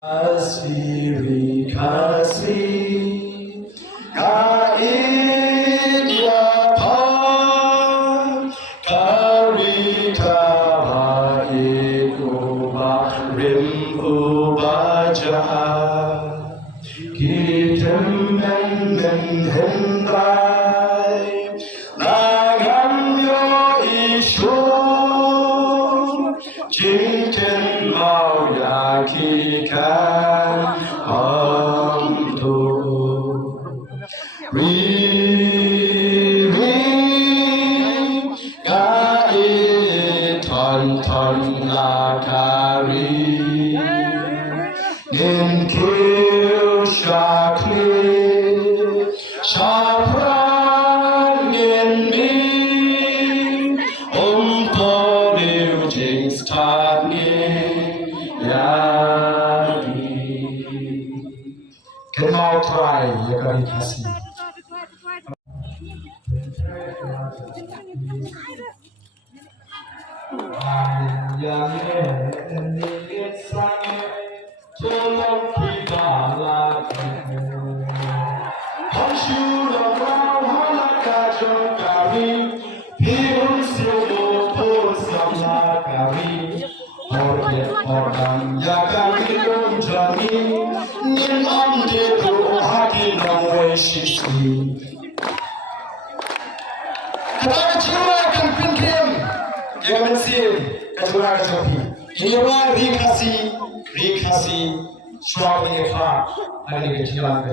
Kasih, kasih, kaidia pa, karita ikuba rimpu baca, kita menghindai, nagan yo isu, cinten mau yakikan untuk gai ton lakari nin kiu shakli shapran nin mi podiu jings tani yagi can mau try ya kali kasih yang ini sangat tolong kita lakukan. Hansyur halakah kami, hidup semua bersama kami. Orang yang kami menjadi, ingin ambil hati namun sisi. Kita cuma akan pinjam. Jangan sih, kecuali kecuali. Ini orang rikasi, suami yang ada di kecilan.